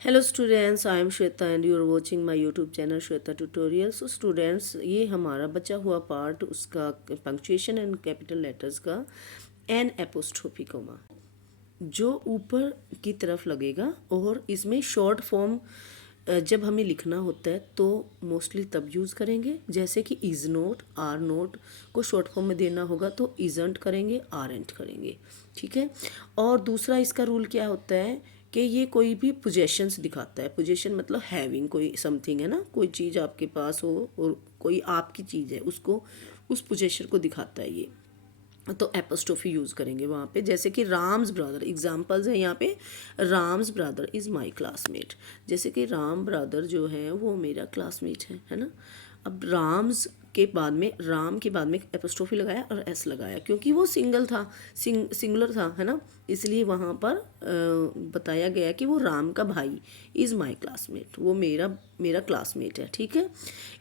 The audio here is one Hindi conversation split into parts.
Hello students, I am Shweta and you are watching my YouTube channel Shweta tutorial. So students, ये हमारा बचा हुआ पार्ट उसका पंक्चुएशन एंड कैपिटल लेटर्स का एन एपोस्ट्रोफी कोमा जो ऊपर की तरफ लगेगा। और इसमें शॉर्ट फॉर्म जब हमें लिखना होता है तो मोस्टली तब यूज़ करेंगे, जैसे कि इज़ नोट आर नोट को शॉर्ट फॉर्म में देना होगा तो इज़ंट करेंगे, आरंट करेंगे। ठीक है। और दूसरा इसका रूल क्या होता है कि ये कोई भी पोजेशंस दिखाता है। पोजेशन मतलब हैविंग, कोई समथिंग है ना, कोई चीज़ आपके पास हो और कोई आपकी चीज़ है, उसको उस पोजेशन को दिखाता है ये। तो एपोस्ट्रोफी यूज़ करेंगे वहाँ पे, जैसे कि राम्स ब्रदर एग्जांपल्स है यहाँ पे। Ram's brother is my classmate, जैसे कि राम ब्रदर जो है वो मेरा क्लासमेट है ना। अब राम्स के बाद में, राम के बाद में एपोस्ट्रोफी लगाया और एस लगाया, क्योंकि वो सिंगल था, सिंगुलर था, है ना। इसलिए वहाँ पर बताया गया कि वो राम का भाई इज़ माय क्लासमेट, वो मेरा मेरा क्लासमेट है। ठीक है।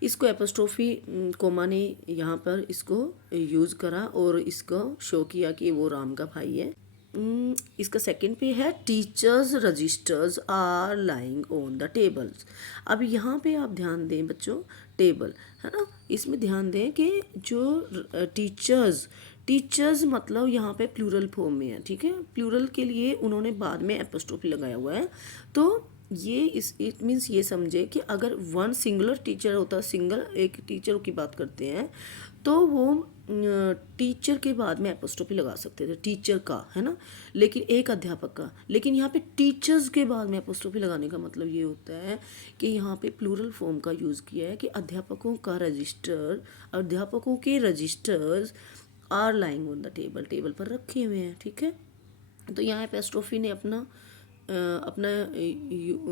इसको एपोस्ट्रोफी कोमा ने यहाँ पर इसको यूज़ करा और इसको शो किया कि वो राम का भाई है। इसका सेकंड पे है teachers registers are lying on the tables. अब यहाँ पे आप ध्यान दें बच्चों, टेबल है ना, इसमें ध्यान दें कि जो टीचर्स टीचर्स मतलब यहाँ पे प्लूरल फॉर्म में है। ठीक है। प्लूरल के लिए उन्होंने बाद में एपोस्ट्रोफी लगाया हुआ है। तो ये इस इट मीन्स ये समझे कि अगर वन सिंगुलर टीचर होता, सिंगल एक टीचर की बात करते हैं, तो वो टीचर के बाद में एपोस्ट्रोफी लगा सकते थे, टीचर का, है ना। लेकिन एक अध्यापक का, लेकिन यहाँ पे टीचर्स के बाद में एपोस्ट्रोफी लगाने का मतलब ये होता है कि यहाँ पे प्लूरल फॉर्म का यूज़ किया है कि अध्यापकों का रजिस्टर, अध्यापकों के registers are lying on the table, table पर रखे हुए हैं। ठीक है। तो यहाँ एपोस्ट्रोफी ने अपना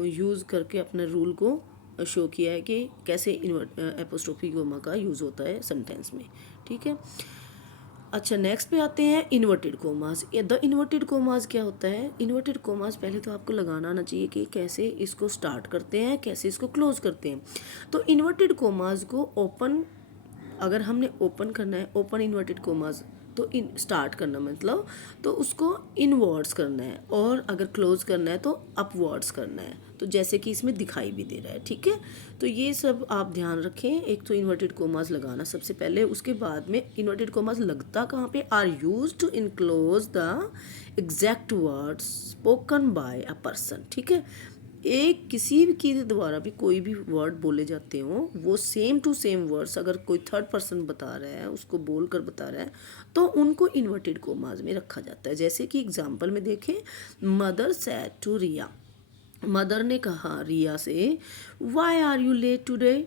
यूज़ करके अपने रूल को शो किया है कि कैसे एपोस्ट्रोफी कोमा का यूज़ होता है सेंटेंस में। ठीक है। अच्छा, नेक्स्ट पे आते हैं inverted commas. The inverted commas क्या होता है? इन्वर्टेड कोमास पहले तो आपको लगाना आना चाहिए कि कैसे इसको स्टार्ट करते हैं, कैसे इसको क्लोज करते हैं। तो इन्वर्टेड कोमास को ओपन, अगर हमने ओपन करना है, ओपन इन्वर्टेड कोमास, तो इन स्टार्ट करना मतलब तो उसको इनवर्ड्स करना है, और अगर क्लोज करना है तो अपवर्ड्स करना है। तो जैसे कि इसमें दिखाई भी दे रहा है। ठीक है। तो ये सब आप ध्यान रखें। एक तो इन्वर्टेड कोमास लगाना सबसे पहले, उसके बाद में इन्वर्टेड कोमास लगता कहाँ पे? Are use to enclose the exact words spoken by a person. ठीक है। एक किसी भी के द्वारा भी कोई भी वर्ड बोले जाते हो, वो सेम टू सेम वर्ड्स अगर कोई थर्ड पर्सन बता रहा है, उसको बोल कर बता रहा है, तो उनको इन्वर्टेड कोमास में रखा जाता है। जैसे कि एग्जाम्पल में देखें, mother said to Riya, mother ने कहा रिया से, why are you late today,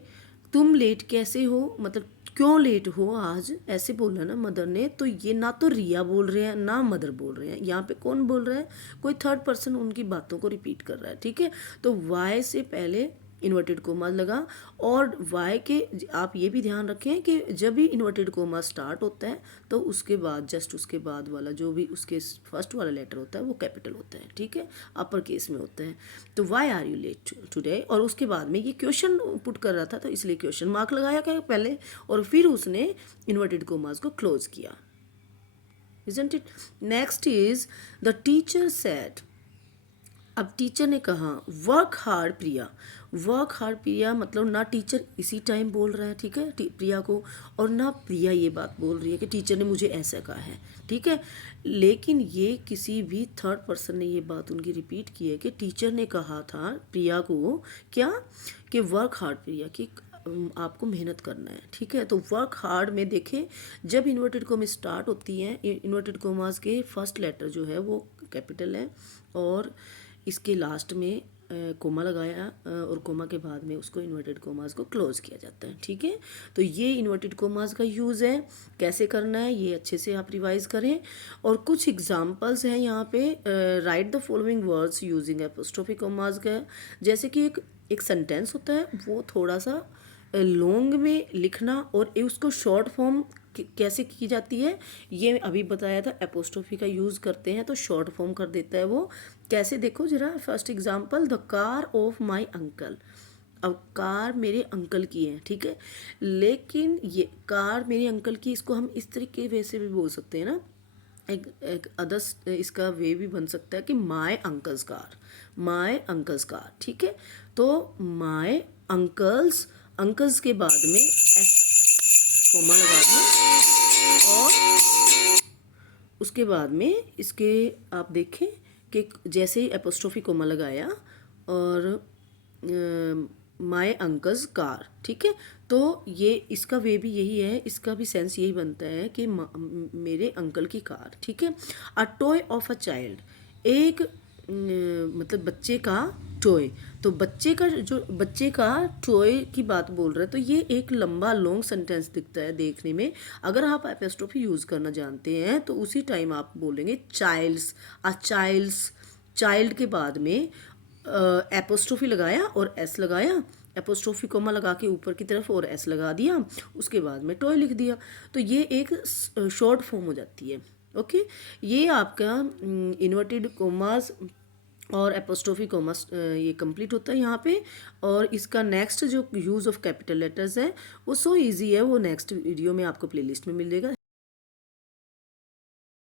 तुम लेट कैसे हो, मतलब क्यों लेट हो आज, ऐसे बोला ना मदर ने। तो ये ना तो रिया बोल रहे हैं ना मदर बोल रहे हैं, यहाँ पे कौन बोल रहा है? कोई थर्ड पर्सन उनकी बातों को रिपीट कर रहा है। ठीक है। तो वाई से पहले इन्वर्टेड कोमा लगा। और वाई के आप ये भी ध्यान रखें कि जब भी इन्वर्टेड कोमा स्टार्ट होता है तो उसके बाद, जस्ट उसके बाद वाला जो भी उसके फर्स्ट वाला लेटर होता है वो कैपिटल होता है। ठीक है। अपर केस में होता है। तो why are you late today, और उसके बाद में ये क्वेश्चन पुट कर रहा था तो इसलिए क्वेश्चन मार्क लगाया गया पहले, और फिर उसने इन्वर्टेड कोमास को क्लोज किया। Isn't it? Next is the teacher said, अब टीचर ने कहा वर्क हार्ड प्रिया। वर्क हार्ड प्रिया मतलब ना टीचर इसी टाइम बोल रहा है, ठीक है, प्रिया को, और ना प्रिया ये बात बोल रही है कि टीचर ने मुझे ऐसा कहा है। ठीक है। लेकिन ये किसी भी थर्ड पर्सन ने ये बात उनकी रिपीट की है कि टीचर ने कहा था प्रिया को क्या, कि वर्क हार्ड प्रिया, कि आपको मेहनत करना है। ठीक है। तो वर्क हार्ड में देखें, जब इन्वर्टेड कोमा स्टार्ट होती हैं, इन्वर्टेड कोमास के फर्स्ट लेटर जो है वो कैपिटल है, और इसके लास्ट में कोमा लगाया, और कोमा के बाद में उसको इन्वर्टेड कोमास को क्लोज किया जाता है। ठीक है। तो ये इन्वर्टेड कोमास का यूज़ है, कैसे करना है ये अच्छे से आप रिवाइज करें। और कुछ एग्जांपल्स हैं यहाँ पे, right the following words using apostrophe commas का। जैसे कि एक सेंटेंस होता है, वो थोड़ा सा लॉन्ग में लिखना, और उसको शॉर्ट फॉर्म कैसे की जाती है ये अभी बताया था। एपोस्ट्रोफी का यूज़ करते हैं तो शॉर्ट फॉर्म कर देता है वो। कैसे देखो जरा, first example, the car of my uncle. अब कार मेरे अंकल की है। ठीक है। लेकिन ये कार मेरे अंकल की, इसको हम इस तरीके वैसे भी बोल सकते हैं ना, एक अदर इसका वे भी बन सकता है कि my uncle's car, my uncle's car, ठीक है। तो माय अंकल्स, अंकल्स के बाद में एस कोमा लगा दिया और उसके बाद में इसके आप देखें कि जैसे ही एपोस्ट्रोफी कोमा लगाया और माय अंकल्स कार, ठीक है। तो ये इसका वे भी यही है, इसका भी सेंस यही बनता है कि मेरे अंकल की कार, ठीक है। A toy of a child, एक मतलब बच्चे का टॉय, तो बच्चे का टॉय की बात बोल रहे हैं, तो ये एक लंबा लॉन्ग सेंटेंस दिखता है देखने में। अगर आप एपोस्ट्रोफी यूज़ करना जानते हैं तो उसी टाइम आप बोलेंगे चाइल्ड्स, अ चाइल्ड्स, चाइल्ड के बाद में एपोस्ट्रोफी लगाया और एस लगाया, एपोस्ट्रोफी कोमा लगा के ऊपर की तरफ और एस लगा दिया, उसके बाद में टॉय लिख दिया, तो ये एक शॉर्ट फॉर्म हो जाती है। ओके, ये आपका इन्वर्टेड कोमास और एपोस्ट्रोफी कोमास ये कंप्लीट होता है यहाँ पे। और इसका नेक्स्ट जो यूज़ ऑफ कैपिटल लेटर्स है वो सो इजी है, वो नेक्स्ट वीडियो में आपको प्लेलिस्ट में मिल जाएगा।